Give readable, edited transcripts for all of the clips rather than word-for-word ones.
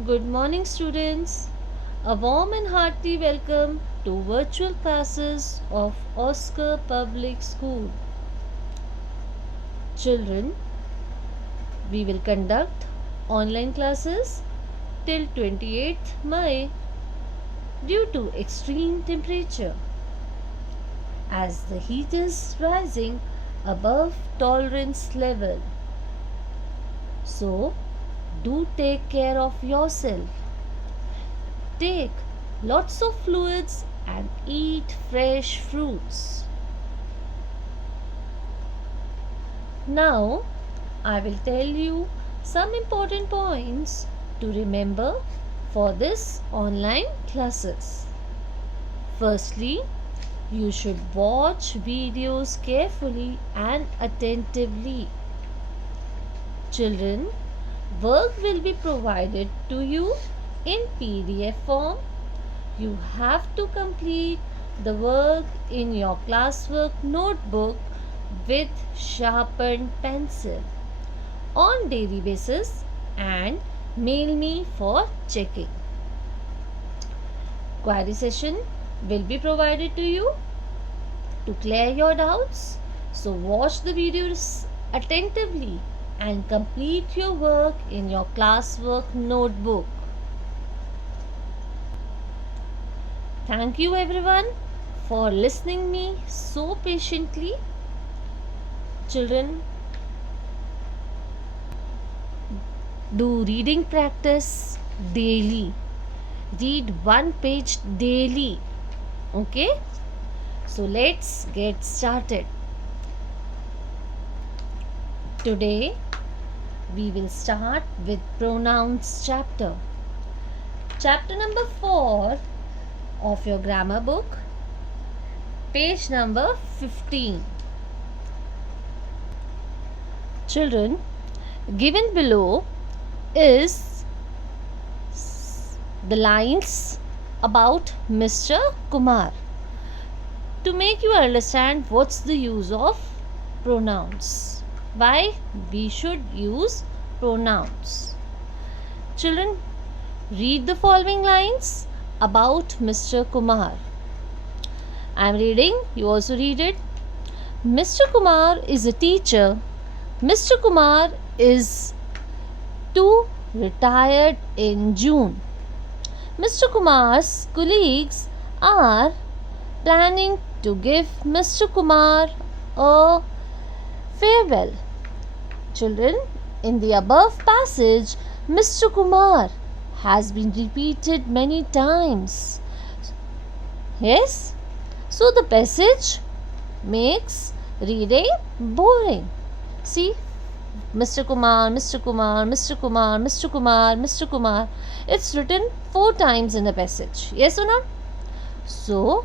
Good morning, students. A warm and hearty welcome to virtual classes of Oscar Public School. Children, we will conduct online classes till 28th May due to extreme temperature. As the heat is rising above tolerance level. So, do take care of yourself. Take lots of fluids and eat fresh fruits. Now, I will tell you some important points to remember for this online classes. Firstly, you should watch videos carefully and attentively. Children, work will be provided to you in PDF form. You have to complete the work in your classwork notebook with sharpened pencil on daily basis and mail me for checking. Query session will be provided to you to clear your doubts. So watch the videos attentively and complete your work in your classwork notebook. Thank you everyone for listening me so patiently. Children, do reading practice daily. Read one page daily. Okay? So let's get started. Today we will start with pronouns chapter. Chapter number 4 of your grammar book, page number 15. Children, given below is the lines about Mr. Kumar to make you understand what's the use of pronouns. Why we should use pronouns. Children, read the following lines about Mr. Kumar. I am reading, you also read it. Mr. Kumar is a teacher. Mr. Kumar is to retired in June. Mr. Kumar's colleagues are planning to give Mr. Kumar a farewell. Children, in the above passage, Mr. Kumar has been repeated many times. Yes? So the passage makes reading boring. See? Mr. Kumar, Mr. Kumar, Mr. Kumar, Mr. Kumar, Mr. Kumar. It's written 4 times in the passage. Yes or not? So,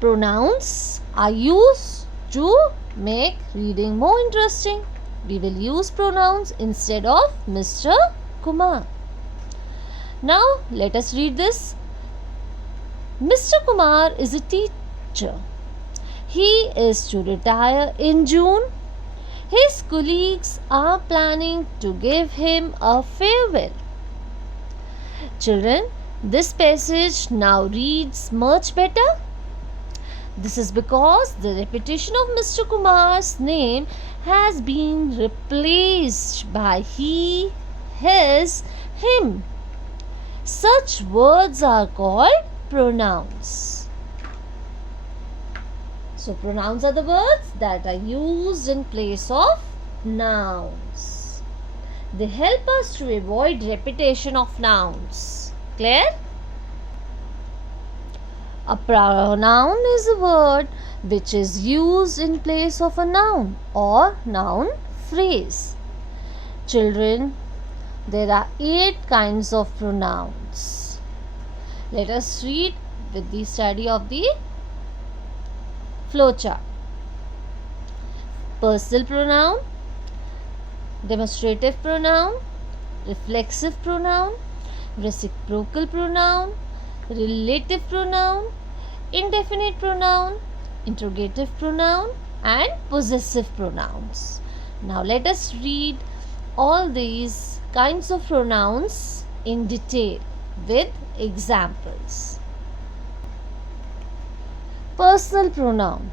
pronouns are used to make reading more interesting. We will use pronouns instead of Mr. Kumar. Now, let us read this. Mr. Kumar is a teacher. He is to retire in June. His colleagues are planning to give him a farewell. Children, this passage now reads much better. This is because the repetition of Mr. Kumar's name has been replaced by he, his, him. Such words are called pronouns. So pronouns are the words that are used in place of nouns. They help us to avoid repetition of nouns. Clear? A pronoun is a word which is used in place of a noun or noun phrase. Children, there are 8 kinds of pronouns. Let us read with the study of the flowchart. Personal pronoun, demonstrative pronoun, reflexive pronoun, reciprocal pronoun, relative pronoun, indefinite pronoun, interrogative pronoun and possessive pronouns. Now let us read all these kinds of pronouns in detail with examples. Personal pronoun.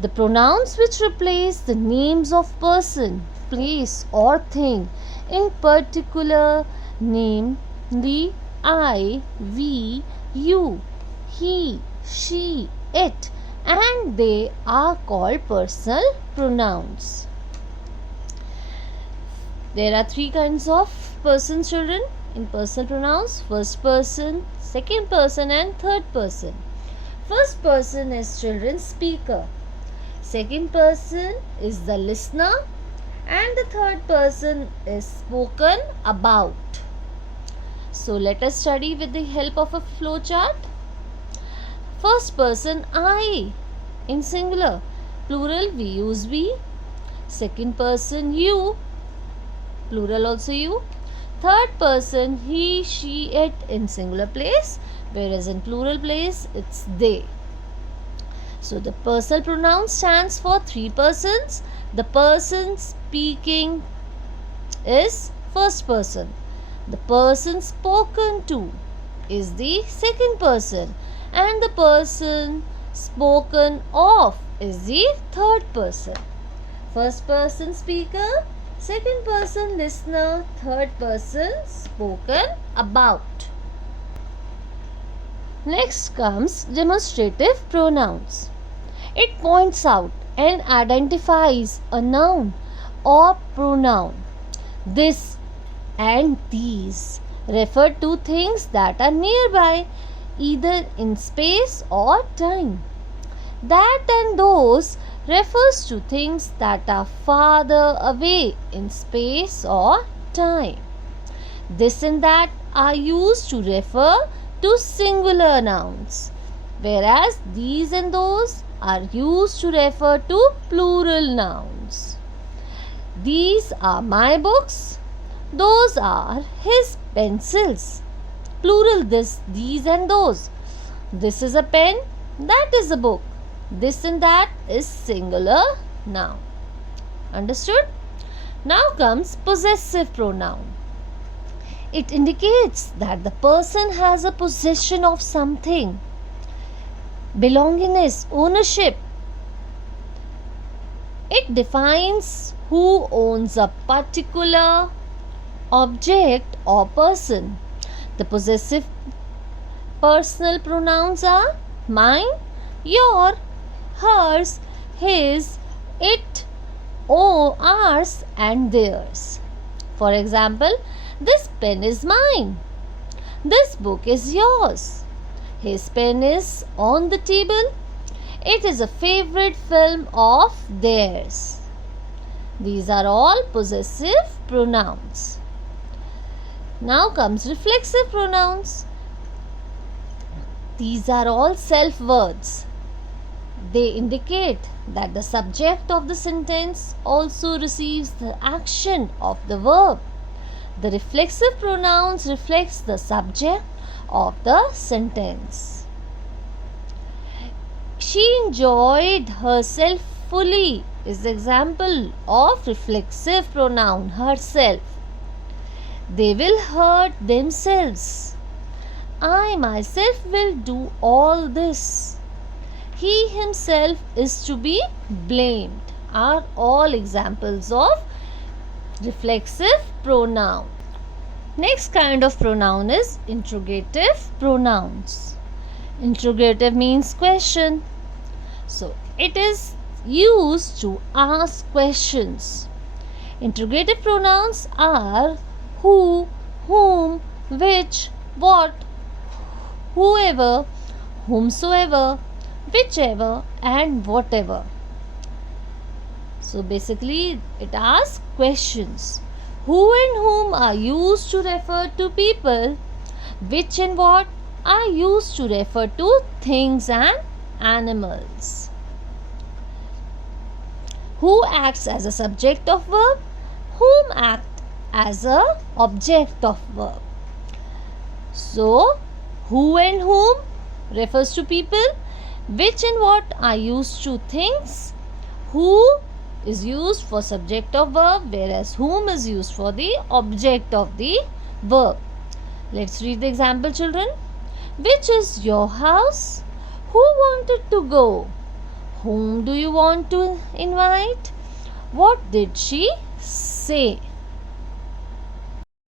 The pronouns which replace the names of person, place or thing in particular, namely I, we, you, he, she, it, and they are called personal pronouns. There are three kinds of persons, children, in personal pronouns: first person, second person, and third person. First person is, children, speaker. Second person is the listener, and the third person is spoken about. So let us study with the help of a flow chart. First person I in singular, plural we use we. Second person you, plural also you. Third person he, she, it in singular place, whereas in plural place it's they. So the personal pronoun stands for three persons. The person speaking is first person. The person spoken to is the second person, and the person spoken of is the third person. First person speaker, second person listener, third person spoken about. Next comes demonstrative pronouns. It points out and identifies a noun or pronoun. This and these refer to things that are nearby, either in space or time. That and those refers to things that are farther away in space or time. This and that are used to refer to singular nouns, whereas these and those are used to refer to plural nouns. These are my books, those are his pencils. Plural this, these and those. This is a pen, that is a book. This and that is singular noun. Understood? Now comes possessive pronoun. It indicates that the person has a possession of something. Belongingness, ownership. It defines who owns a particular object or person. The possessive personal pronouns are mine, your, hers, his, it, ours, and theirs. For example, this pen is mine. This book is yours. His pen is on the table. It is a favorite film of theirs. These are all possessive pronouns. Now comes reflexive pronouns. These are all self words. They indicate that the subject of the sentence also receives the action of the verb. The reflexive pronouns reflects the subject of the sentence. She enjoyed herself fully is the example of reflexive pronoun, herself. They will hurt themselves. I myself will do all this. He himself is to be blamed are all examples of reflexive pronoun. Next kind of pronoun is interrogative pronouns. Interrogative means question. So it is used to ask questions. Interrogative pronouns are who, whom, which, what, whoever, whomsoever, whichever, and whatever. So basically it asks questions. Who and whom are used to refer to people. Which and what are used to refer to things and animals. Who acts as a subject of verb. Whom act as a object of verb. So who and whom refers to people. Which and what are used to things. Who is used for subject of verb, whereas whom is used for the object of the verb. Let's read the example, children. Which is your house? Who wanted to go? Whom do you want to invite? What did she say?